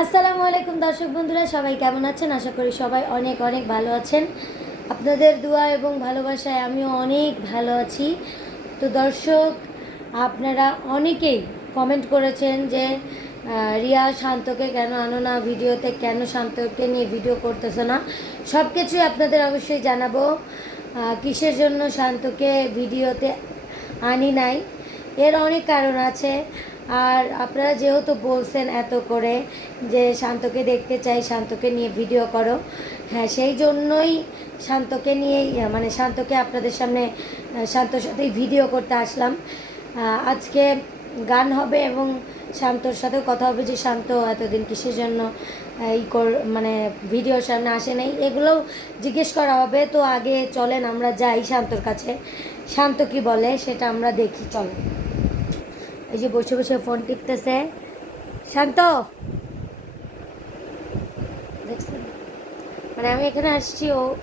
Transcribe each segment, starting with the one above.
আসসালামু আলাইকুম দর্শক বন্ধুরা, সবাই কেমন আছেন? আশা করি সবাই অনেক অনেক ভালো আছেন। আপনাদের দোয়া এবং ভালোবাসায় আমিও অনেক ভালো আছি। তো দর্শক, আপনারা অনেকেই কমেন্ট করেছেন যে রিয়া শান্তকে কেন আনো না, ভিডিওতে কেন শান্তকে নিয়ে ভিডিও করতেছে না? সব কিছুই আপনাদের অবশ্যই জানাব। কিসের জন্য শান্তকে ভিডিওতে আনি নাই? এর অনেক কারণ আছে। আর আপনারা যেহেতু বলছেন এত করে যে শান্তকে দেখতে চাই, শান্তকে নিয়ে ভিডিও করো হ্যাঁ সেই জন্যই শান্তকে নিয়েই মানে শান্তকে আপনাদের সামনে শান্তর সাথেই ভিডিও করতে আসলাম। আজকে গান হবে এবং শান্তর সাথেও কথা হবে যে শান্ত এতদিন কিসের জন্য এই কর মানে ভিডিওর সামনে আসে নাই। এগুলোও জিজ্ঞেস করা হবে, তো আগে চলেন আমরা যাই শান্তর কাছে। শান্ত কি বলে সেটা আমরা দেখি চলেন এই যে বসে বসে ফোন টিপতেছে। শান্ত। মানে আমি এখানে আসছি, ও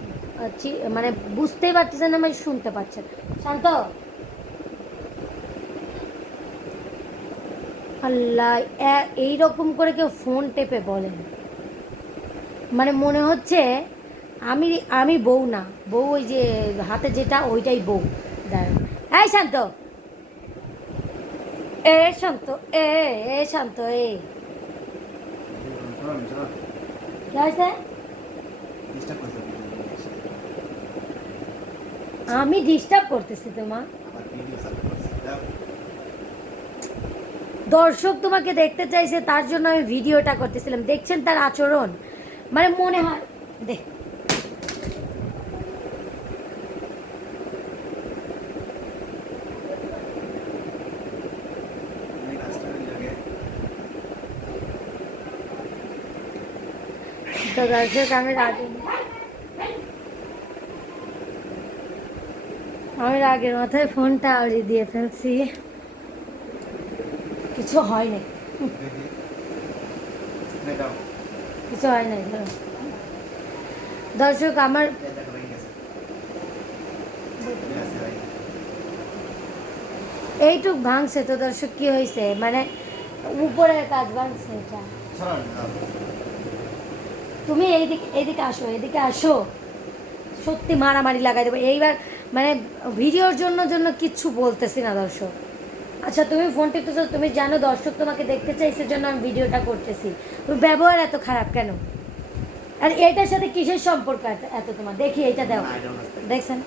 মানে বুঝতেই পারতেছে না আমি শুনতে পাচ্ছেন। শান্ত। আল্লাহ, এ- এই রকম করে কেউ ফোন টেপে বলেন মানে মনে হচ্ছে আমি আমি বউ না। বউ ওই যে হাতে যেটা, ওইটাই বউ। দাঁড়ান। এই শান্ত। এ শান্ত, এ এ শান্ত, এ। আমি ডিস্টার্ব করতেছি তোমার। দর্শক তোমাকে দেখতে চাইছে, তার জন্য আমি ভিডিওটা করতেছিলাম। দেখছেন তার আচরণ? মানে মনে হয় দেখ। তো দর্শক আমি রাগে আমি রাগের মাথায় ফোনটা আউড়ি দিয়ে ফেলছি। কিছু হয় নাই। কিছু হয় নাই দর্শক, আমার এইটুক ভাঙছে তো দর্শক, কি হয়েছে মানে উপরের কাজ ভাঙছে এটা। তুমি এইদিকে এইদিকে আসো এদিকে আসো। সত্যি মারামারি লাগাই দেবো। এইবার মানে ভিডিওর জন্য জন্য কিচ্ছু বলতেছি না দর্শক। আচ্ছা তুমি ফোন টিপতেছো তুমি জানো দর্শক তোমাকে দেখতে চাই চাইছে জন্য আমি ভিডিওটা করতেছি। তুমি ব্যবহার এত খারাপ কেন? আর এটার সাথে কিসের সম্পর্ক এত- তোমার? দেখি এটা দাও। দেখছেন?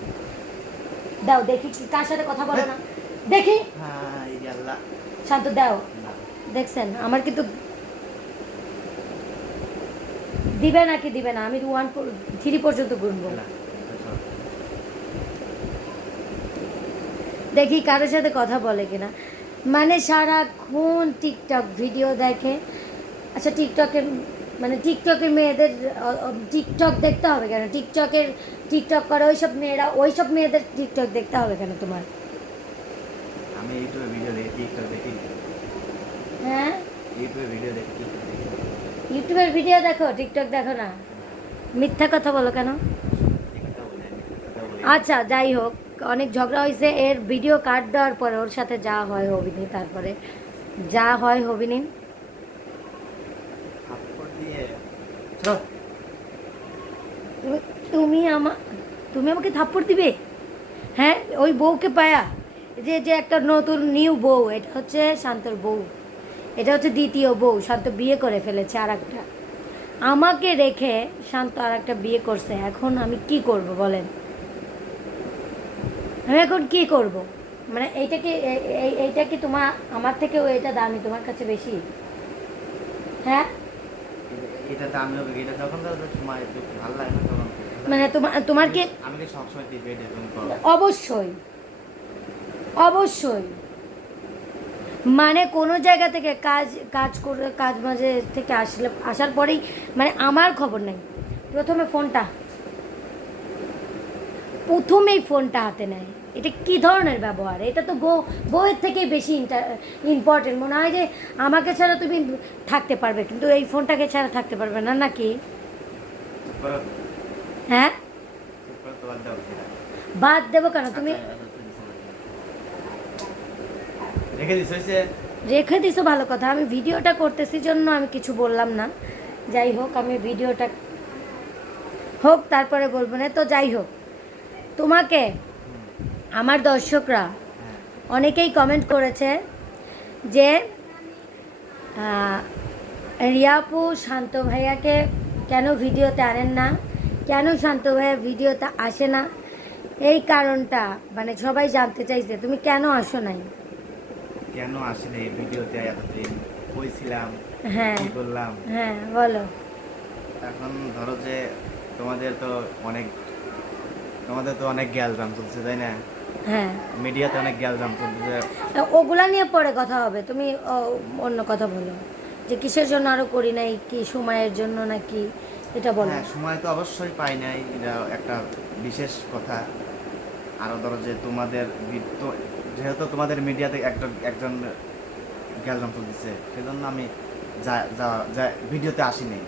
দাও দেখি কার সাথে কথা বলো না? দেখি। শান্ত দাও। দেখছেন? আমার কিন্তু দিবে নাকি দিবে না? আমি ওয়ান থ্রি পর্যন্ত গুনবো দেখি কারোর সাথে কথা বলে কিনা। মানে সারাক্ষণ টিকটক ভিডিও দেখে। আচ্ছা টিকটকের মানে টিকটকের মেয়েদের টিকটক দেখতে হবে কেন? টিকটকের টিকটক করে ওই সব মেয়েরা ওই সব মেয়েদের টিকটক দেখতে হবে কেন তোমার? আমি ইউটিউবে ভিডিও দেখি টিকটক দেখি। হ্যাঁ? ইউটিউবে ভিডিও টিকটক দেখি ইউটিউবের ভিডিও দেখো, টিকটক দেখো না। মিথ্যা কথা বলো কেন। আচ্ছা যাই হোক, অনেক ঝগড়া হয়েছে। এর ভিডিও কাট দেওয়ার পরে ওর সাথে যা হয় হবিনি, তারপরে যা হয় হবিনি। তুমি আমা তুমি আমাকে থাপ্পড় দিবে? হ্যাঁ ওই বউকে পায়া। যে যে একটা নতুন নিউ বউ, এটা হচ্ছে শান্তর বউ। এটা হচ্ছে দ্বিতীয় বউ শান্ত বিয়ে করে ফেলেছে আর একটা আমাকে রেখে শান্ত আর একটা বিয়ে করছে এখন আমি কি করব বলেন? আমি এখন কি করব? মানে এইটা কি এই- এইটা কি তোমার আমার থেকেও এটা দামি তোমার কাছে বেশি? হ্যাঁ? এটা- দামি হবে এটা যখন তোমার ভালো লাগে না তখন। মানে তোমার তোমার কি আমি সবসময় অবশ্যই। অবশ্যই। মানে কোনো জায়গা থেকে কাজ কাজ করে কাজ মাঝে থেকে আসলে আসার পরেই মানে আমার খবর নেই। প্রথমে ফোনটা। প্রথমেই ফোনটা হাতে নেয়। এটা কি ধরনের ব্যবহার? এটা তো বউ বউয়ের থেকেই বেশি ইম্পর্টেন্ট মনে হয় যে আমাকে ছাড়া তুমি থাকতে পারবে কিন্তু এই ফোনটাকে ছাড়া থাকতে পারবে না নাকি? হ্যাঁ। বাদ দেবো কেন? তুমি আচ্ছা, আচ্ছা, তুমি শোনো। রেখে দিস হয়েছে রেখে দিছো ভালো কথা। আমি ভিডিওটা করতেছি জন্য আমি কিছু বললাম না। যাই হোক, আমি ভিডিওটা হোক, তারপরে বলব না। তো যাই হোক, তোমাকে, আমার দর্শকরা, অনেকেই কমেন্ট করেছে যে রিয়াপু শান্ত ভাইয়াকে কেন ভিডিওতে আনেন না? কেন শান্ত ভাইয়া ভিডিওতে আসে না? এই কারণটা মানে সবাই জানতে চাইছে, তুমি কেন আসো নাই? কেন আসলে এই ভিডিওতে এতদিন কইছিলাম? হ্যাঁ। কি করলাম হ্যাঁ বলো। এখন ধরো যে তোমাদের তো অনেক তোমাদের তো অনেক গ্যালজাম চলছে তাই না? হ্যাঁ। মিডিয়াতে অনেক গ্যালজাম চলছে। ওগুলা নিয়ে পরে কথা হবে। তুমি অন্য কথা বলো। যে কিসের জন্য আরও করি নাই? কি সময়ের জন্য নাকি? এটা বলো। হ্যাঁ সময় তো অবশ্যই পাই নাই। এটা একটা বিশেষ কথা। আরও ধরো যে তোমাদের যেহেতু তোমাদের মিডিয়াতে একটা একজন গ্যালজাম চলতেছে সেজন্য আমি যা যা যা ভিডিওতে আসিনি।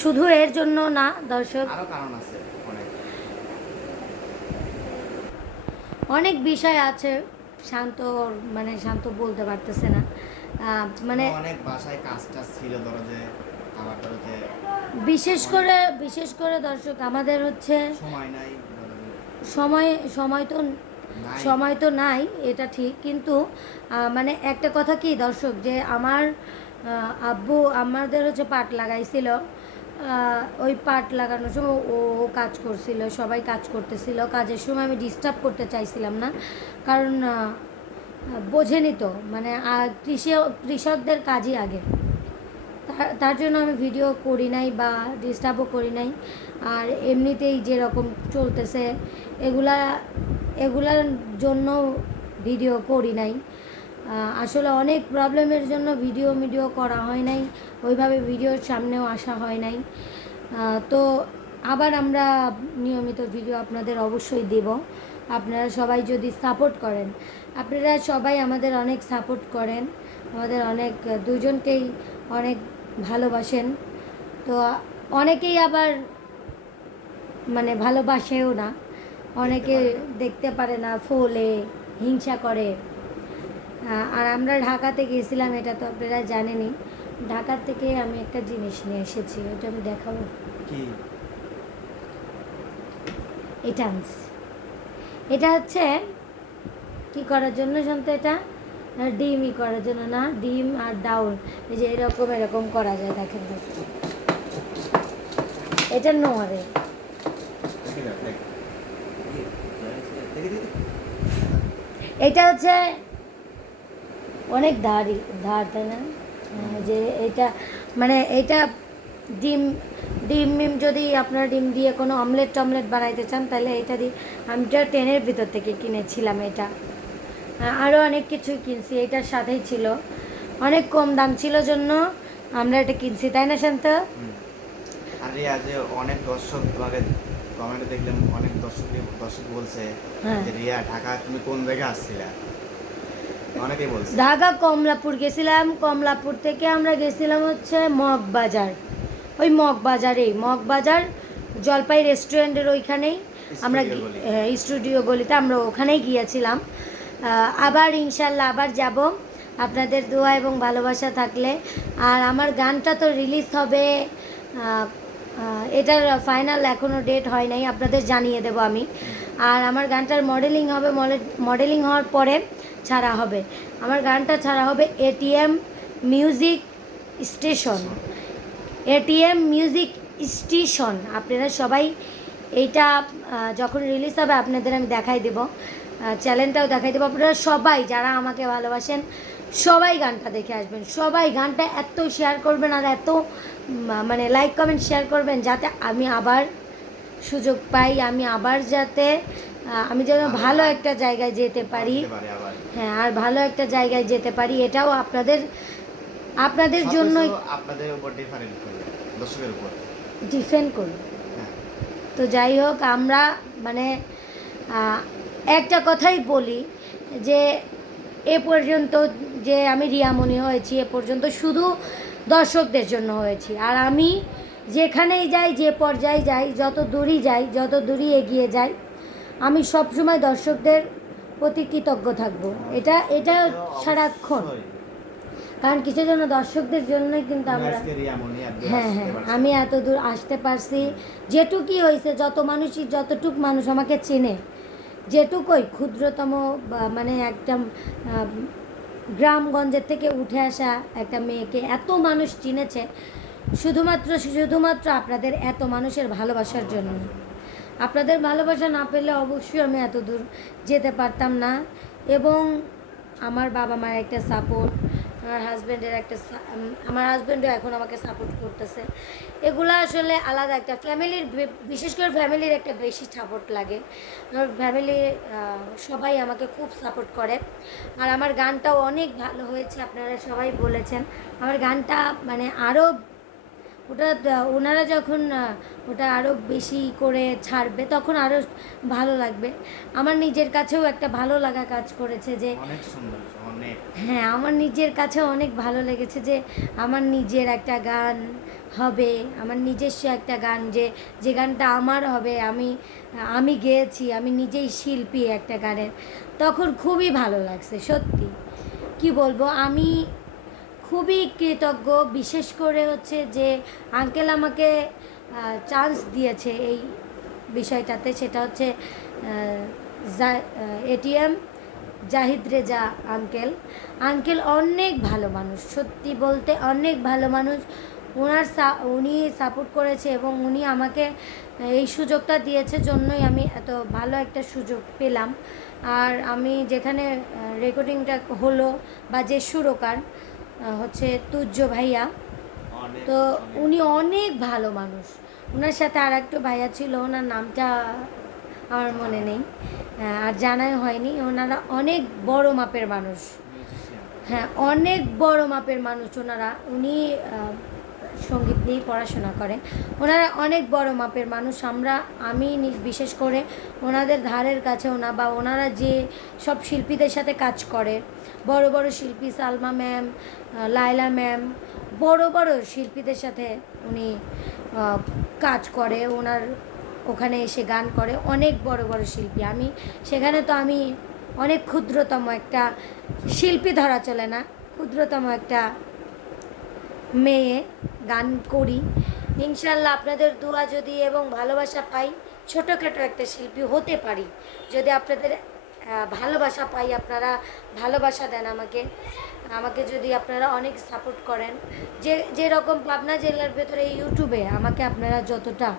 শুধু এর জন্য না দর্শক। আরও কারণ আছে অনেক। অনেক বিষয় আছে শান্ত মানে শান্ত বলতে পারতেছে না। মানে অনেক বাসায় কাজটা ছিল ধরো যে আবার ধরো যে বিশেষ করে বিশেষ করে দর্শক আমাদের হচ্ছে সময় নাই সময় সময় তো সময় তো নাই এটা ঠিক কিন্তু মানে একটা কথা কি দর্শক যে আমার আব্বু আমাদের হচ্ছে পাট লাগাইছিল ওই পাট লাগানোর সময় ও কাজ করছিল সবাই কাজ করতেছিল কাজের সময় আমি ডিস্টার্ব করতে চাইছিলাম না কারণ বোঝেনি তো মানে আহ, কৃষি কৃষকদের কাজই আগে। তার জন্য আমি ভিডিও করি নাই বা ডিস্টার্বও করি নাই। আর এমনিতেই যেরকম চলতেছে, এগুলা, এগুলার জন্য ভিডিও করি নাই। আসলে অনেক প্রবলেমের জন্য ভিডিও ভিডিও করা হয় নাই, ওইভাবে ভিডিওর সামনেও আসা হয় নাই। তো আবার আমরা নিয়মিত ভিডিও আপনাদের অবশ্যই দেব। আপনারা সবাই যদি সাপোর্ট করেন, আপনারা সবাই আমাদের অনেক সাপোর্ট করেন। আমাদের অনেক, দুজনকেই অনেক ভালোবাসেন। তো অনেকেই আবার মানে ভালোবাসেও না। অনেকে দেখতে পারে না ফোলে হিংসা করে। আর আমরা ঢাকাতে গিয়েছিলাম এটা তো আপনারা জানেনই। ঢাকার থেকে আমি একটা জিনিস নিয়ে এসেছি ওটা আমি দেখাবো। কি? এটা এটা হচ্ছে কি করার জন্য জানতো এটা? ডিমই করার জন্য না ডিম আর ডাউল। এই যে এরকম এরকম করা যায়, দেখেন। এটা নোয়ারে। এটা হচ্ছে অনেক ধারই ধার তাই না? যে এটা মানে এটা ডিম ডিম, মিম যদি আপনারা ডিম দিয়ে কোনো অমলেট টমলেট বানাইতে চান, তাহলে এটা দিয়ে আমি এটা টেনের ভিতর থেকে কিনেছিলাম এটা। আরও অনেক কিছুই কিনছি এটার সাথেই ছিল। অনেক কম দাম ছিল জন্য আমরা এটা কিনছি তাই না শান্ত। আর অনেক দর্শক তোমাকে কমেন্টে দেখলাম অনেক দর্শক দর্শক বলছে হ্যাঁ। যে রিয়া ঢাকা তুমি কোন জায়গায় আসছিলা? অনেকেই বলছে। ঢাকা কমলাপুর গেছিলাম কমলাপুর থেকে আমরা গেছিলাম হচ্ছে মগবাজার। ওই মগবাজারেই মগবাজার জলপাই রেস্টুরেন্টের ওইখানেই আমরা স্টুডিও গলিতে আমরা ওখানেই গিয়েছিলাম। আবার ইনশাল্লাহ আবার যাব। আপনাদের দোয়া এবং ভালোবাসা থাকলে। আর আমার গানটা তো রিলিজ হবে এটার ফাইনাল এখনও ডেট হয় নাই, আপনাদের জানিয়ে দেব আমি। আর আমার গানটার মডেলিং হবে মডেলিং হওয়ার পরে ছাড়া হবে। আমার গানটা ছাড়া হবে ATM music station ATM music station আপনারা সবাই এইটা যখন রিলিজ হবে, আপনাদের আমি দেখাই দেব। চ্যানেলটাও দেখাই দেবো। আপনারা সবাই যারা আমাকে ভালোবাসেন সবাই গানটা দেখে আসবেন। সবাই গানটা এত শেয়ার করবেন আর এত মানে লাইক কমেন্ট শেয়ার করবেন যাতে আমি আবার সুযোগ পাই আমি আবার যাতে আমি যেন ভালো একটা জায়গায় যেতে পারি। হ্যাঁ আর ভালো একটা জায়গায় যেতে পারি এটাও আপনাদের আপনাদের সবকিছু জন্যই আপনাদের উপর ডিফারেন্ট করবে দর্শকের উপর। ডিফেন্ড করি হ্যাঁ। তো যাই হোক আমরা মানে একটা কথাই বলি যে এ পর্যন্ত যে আমি রিয়ামণি হয়েছি এ পর্যন্ত শুধু দর্শকদের জন্য হয়েছি। আর আমি যেখানেই যাই যে পর্যায়ে যাই যত দূরই যাই যত দূরই এগিয়ে যাই আমি সবসময় দর্শকদের প্রতি কৃতজ্ঞ থাকব। এটা এটা সারাক্ষণ কারণ কিছু জন দর্শকদের জন্যই কিন্তু আমরা হ্যাঁ হ্যাঁ আমি এত দূর আসতে পারছি। যেটুকুই হয়েছে যত মানুষই যতটুক মানুষ আমাকে চেনে যেটুকুই ক্ষুদ্রতম মানে একটা গ্রামগঞ্জের থেকে উঠে আসা একটা মেয়েকে এত মানুষ চিনেছে, শুধুমাত্র শুধুমাত্র আপনাদের এত মানুষের ভালোবাসার জন্য। আপনাদের ভালোবাসা না পেলে অবশ্যই আমি এত দূর যেতে পারতাম না। এবং আমার বাবা মায়ের একটা সাপোর্ট আমার হাজব্যান্ডের একটা আমার হাজব্যান্ডও এখন আমাকে সাপোর্ট করতেছে। এগুলো আসলে আলাদা একটা ফ্যামিলির বিশেষ করে ফ্যামিলির একটা বেশি সাপোর্ট লাগে। আমার ফ্যামিলির সবাই আমাকে খুব সাপোর্ট করে। আর আমার গানটাও অনেক ভালো হয়েছে, আপনারা সবাই বলেছেন। আমার গানটা মানে আরও ওটা, ওনারা যখন ওটা আরও বেশি করে ছাড়বে, তখন আরও ভালো লাগবে। আমার নিজের কাছেও একটা ভালো লাগা কাজ করেছে যে হ্যাঁ আমার নিজের কাছে অনেক ভালো লেগেছে যে আমার নিজের একটা গান হবে, আমার নিজস্ব একটা গান যে যে গানটা আমার হবে, আমি আমি গেয়েছি, আমি নিজেই শিল্পী একটা গানের। তখন খুবই ভালো লাগছে, সত্যি। কি বলব, আমি খুবই কৃতজ্ঞ, বিশেষ করে হচ্ছে যে আঙ্কেল আমাকে চান্স দিয়েছে এই বিষয়টাতে, সেটা হচ্ছে ATM Zahid Reza uncle uncle অনেক ভালো মানুষ সত্যি বলতে অনেক ভালো মানুষ। ওনার সা- উনি সাপোর্ট করেছে এবং উনি আমাকে এই সুযোগটা দিয়েছে জন্যই আমি এত ভালো একটা সুযোগ পেলাম। আর আমি যেখানে রেকর্ডিংটা হলো বা যে সুরকার হচ্ছে তুজ্জ ভাইয়া। তো উনি অনেক ভালো মানুষ। ওনার সাথে আর একটা ভাইয়া ছিল ওনার নামটা আমার মনে নেই। আর জানাই হয়নি, ওনারা অনেক বড় মাপের মানুষ। হ্যাঁ অনেক বড় মাপের মানুষ ওনারা। উনি সংগীত নিয়েই পড়াশোনা করেন। ওনারা অনেক বড় মাপের মানুষ। আমরা, আমি বিশেষ করে ওনাদের ধারের কাছে ওনা বা ওনারা যে সব শিল্পীদের সাথে কাজ করে, বড় বড় শিল্পী সালমা ম্যাম লায়লা ম্যাম, বড় বড় শিল্পীদের সাথে উনি কাজ করে। ওনার ওখানে এসে গান করে, অনেক বড় বড় শিল্পী। আমি সেখানে তো আমি অনেক ক্ষুদ্রতম একটা শিল্পী ধরা চলে না, ক্ষুদ্রতম একটা মেয়ে, গান করি। ইনশাল্লাহ আপনাদের দোয়া যদি এবং ভালোবাসা পাই, ছোটোখাটো একটা শিল্পী হতে পারি। যদি আপনাদের ভালোবাসা পাই, আপনারা ভালোবাসা দেন আমাকে। আমাকে যদি আপনারা অনেক সাপোর্ট করেন। যে, যেরকম পাবনা জেলার ভেতরে ইউটিউবে আমাকে আপনারা যতটা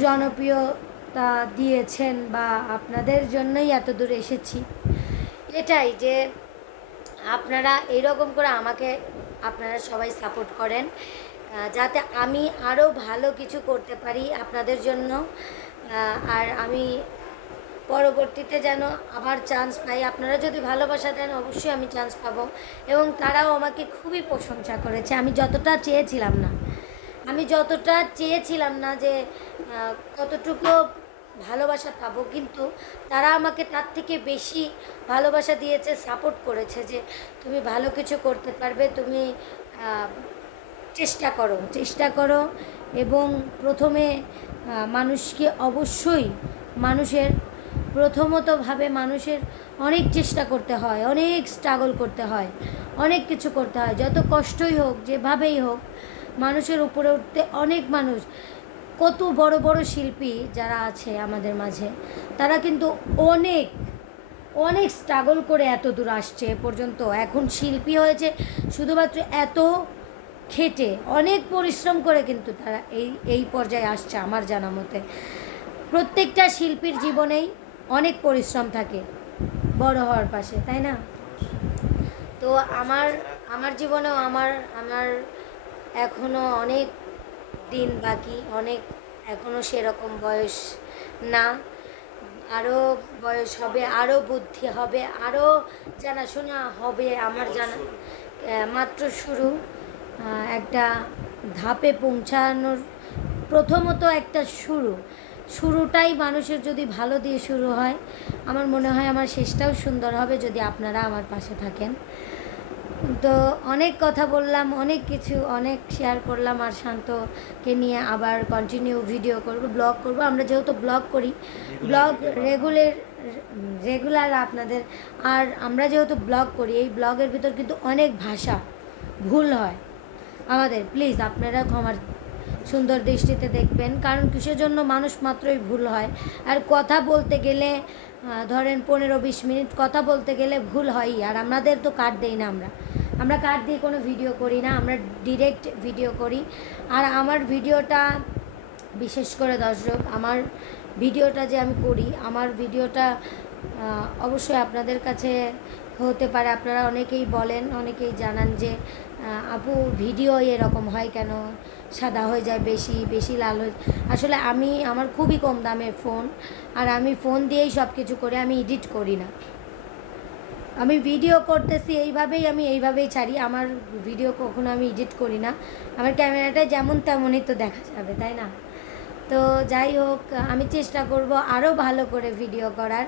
জনপ্রিয়তা। দিয়েছেন বা আপনাদের জন্যই এত দূর এসেছি। এটাই যে আপনারা এইরকম করে আমাকে, আপনারা সবাই সাপোর্ট করেন যাতে আমি আরও ভালো কিছু করতে পারি আপনাদের জন্য। আর আমি পরবর্তীতে যেন আবার চান্স পাই, আপনারা যদি ভালোবাসা দেন অবশ্যই আমি চান্স পাবো। এবং তারাও আমাকে খুবই প্রশংসা করেছে। আমি যতটা চেয়েছিলাম না, আমি যতটা চেয়েছিলাম না যে কতটুকু ভালোবাসা পাবো, কিন্তু তারা আমাকে তার থেকে বেশি ভালোবাসা দিয়েছে সাপোর্ট করেছে যে তুমি ভালো কিছু করতে পারবে, তুমি চেষ্টা করো চেষ্টা করো এবং প্রথমে মানুষকে অবশ্যই মানুষের, প্রথমতভাবে মানুষের অনেক চেষ্টা করতে হয়, অনেক স্ট্রাগল করতে হয়, অনেক কিছু করতে হয়, যত কষ্টই হোক, যেভাবেই হোক, মানুষের উপরে উঠতে অনেক মানুষ কত বড় বড় শিল্পী যারা আছে আমাদের মাঝে, তারা কিন্তু অনেক অনেক স্ট্রাগল করে এত দূর আসছে এ পর্যন্ত। এখন শিল্পী হয়েছে শুধুমাত্র এত খেটে, অনেক পরিশ্রম করে কিন্তু তারা এই এই পর্যায়ে আসছে আমার জানা মতে। প্রত্যেকটা শিল্পীর জীবনেই অনেক পরিশ্রম থাকে বড় হওয়ার পাশে, তাই না? তো আমার আমার জীবনেও আমার আমার এখনও অনেক দিন বাকি অনেক এখনও সেরকম বয়স না। আরও বয়স হবে আরও বুদ্ধি হবে আরও জানাশোনা হবে আমার জানা মাত্র শুরু। একটা ধাপে পৌঁছানোর প্রথমত একটা শুরু। শুরুটাই মানুষের যদি ভালো দিয়ে শুরু হয় আমার মনে হয় আমার শেষটাও সুন্দর হবে যদি আপনারা আমার পাশে থাকেন। তো অনেক কথা বললাম অনেক কিছু অনেক শেয়ার করলাম আর শান্তকে নিয়ে আবার কন্টিনিউ ভিডিও করব ব্লগ করব। আমরা যেহেতু ব্লগ করি ব্লগ রেগুলার রেগুলার আপনাদের আর আমরা যেহেতু ব্লগ করি এই ব্লগের ভিতর কিন্তু অনেক ভাষা ভুল হয়। আমাদের প্লিজ আপনারা ক্ষমার সুন্দর দৃষ্টিতে দেখবেন। কারণ কিসের জন্য মানুষ মাত্রই ভুল হয়? আর কথা বলতে গেলে ধরেন পনেরো বিশ মিনিট কথা বলতে গেলে ভুল হয়ই। আর আমাদের তো কাট দেই না আমরা। আমরা কাট দিয়ে কোনো ভিডিও করি না, আমরা ডিরেক্ট ভিডিও করি। আর আমার ভিডিওটা, বিশেষ করে দর্শক, আমার ভিডিওটা যে আমি করি, আমার ভিডিওটা অবশ্যই আপনাদের কাছে হতে পারে। আপনারা অনেকেই বলেন, অনেকেই জানান যে আপু, ভিডিও এরকম হয় কেন? সাদা হয়ে যায়, বেশি বেশি লাল হয়ে আসলে আমি, আমার খুবই কম দামের ফোন, আর আমি ফোন দিয়েই সব কিছু করে, আমি এডিট করি না। আমি ভিডিও করতেছি, এইভাবেই আমি এইভাবেই ছাড়ি। আমার ভিডিও কখনো আমি এডিট করি না। আমার ক্যামেরাটা যেমন তেমনই তো দেখা যাবে, তাই না? তো যাই হোক, আমি চেষ্টা করব আরও ভালো করে ভিডিও করার।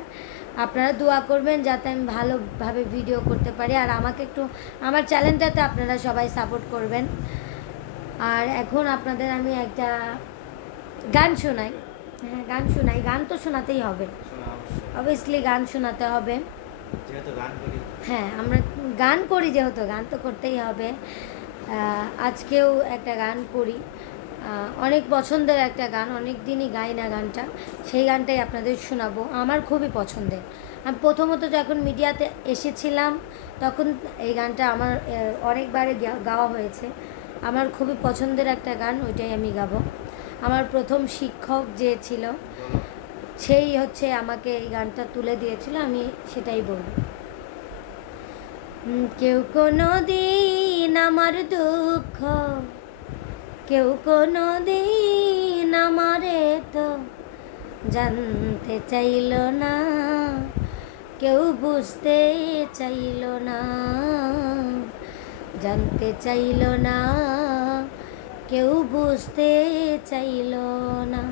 আপনারা দোয়া করবেন যাতে আমি ভালোভাবে ভিডিও করতে পারি। আর আমাকে একটু, আমার চ্যানেলটাতে আপনারা সবাই সাপোর্ট করবেন। আর এখন আপনাদের আমি একটা গান শোনাই। হ্যাঁ গান শোনাই। গান তো শোনাতেই হবে। অবভিয়াসলি গান শোনাতে হবে। হ্যাঁ আমরা গান করি যেহেতু গান তো করতেই হবে। আজকেও একটা গান করি। অনেক পছন্দের একটা গান অনেক দিনই গাই না গানটা। সেই গানটাই আপনাদের শোনাবো। আমার খুবই পছন্দের। আমি প্রথমত যখন মিডিয়াতে এসেছিলাম তখন এই গানটা আমার অনেকবারে গাওয়া হয়েছে। আমার খুবই পছন্দের একটা গান, ওইটাই আমি গাবো। আমার প্রথম শিক্ষক যে ছিল, সেই হচ্ছে আমাকে এই গানটা তুলে দিয়েছিল, আমি সেটাই বলব। কেউ কোনো দিন আমার দুঃখ, কেউ কোনো দিন আমারে তো জানতে চাইল না, কেউ বুঝতে চাইল না। জানতে চাইল না, কেউ বুঝতে চাইল না।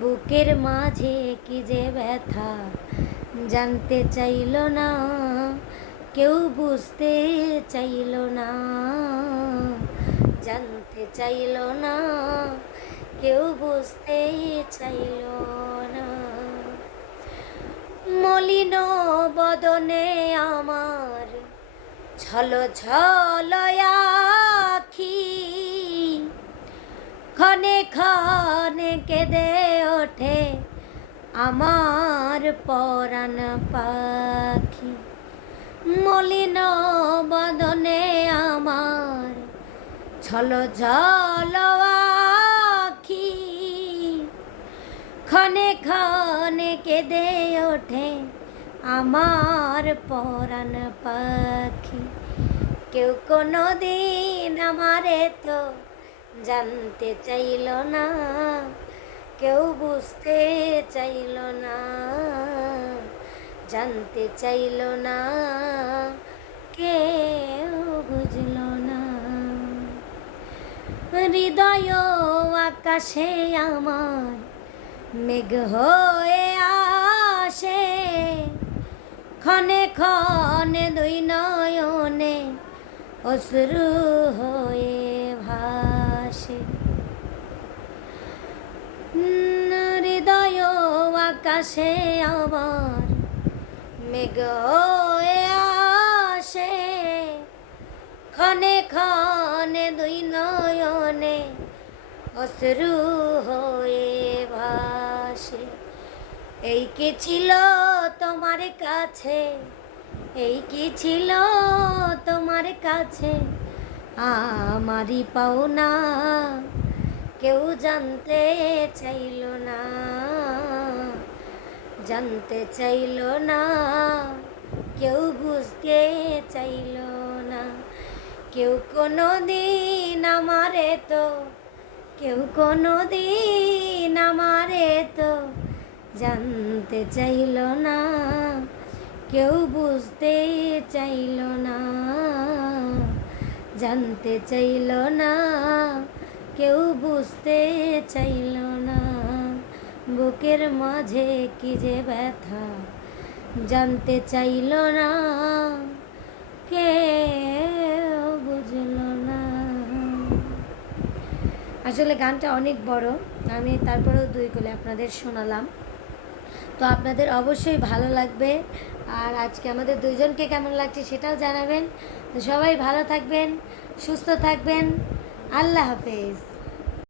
বুকের মাঝে কি যে ব্যথা, জানতে চাইল না, কেউ বুঝতে চাইল না। জানতে চাইল না, কেউ বুঝতে চাইল না। মলিন বদনে আমার ছল আখি। ক্ষণে ক্ষণে কেঁদে ওঠে আমার পরাণ পাখি। মলিন বদনে আমার ছল ঝল আখি। ক্ষণে ক্ষণে কেঁদে ওঠে আমার পরাণ পাখি। কেউ কোনো দিন আমারে তো জানতে চাইল না, কেউ বুঝতে চাইল না, জানতে চাইল না, কেউ বুঝল না। হৃদয় আকাশে আমার মেঘ হয়ে আসে ক্ষণে ক্ষণে দুই নয়নে অশ্রু হয়ে ভাসে হৃদয় আকাশে আমার মেঘ আসে ক্ষণে ক্ষণে দুই নয়নে অশ্রু হয়ে ভাসে এই কি ছিল তোমার কাছে? এই কি ছিল তোমার কাছে? আমারই পাওনা কেউ জানতে চাইল না। জানতে চাইল না, কেউ বুঝতে চাইল না। কেউ কোনো দিন আমারে তো, কেউ কোনো দিন আমারে তো জানতে চাইল না, কেউ বুঝতে চাইল না। জানতে চাইল না, কেউ বুঝতে চাইল না। বুকের মাঝে কি যে ব্যথা, জানতে চাইল না, কেউ বুঝল না। আসলে গানটা অনেক বড়, আমি তারপরেও দুই কোলে আপনাদের শোনালাম। তো আপনাদের অবশ্যই ভালো লাগবে। আর আজকে আমাদের দুজনকে কেমন লাগছে সেটাও জানাবেন। তো সবাই ভালো থাকবেন, সুস্থ থাকবেন। আল্লাহ হাফেজ।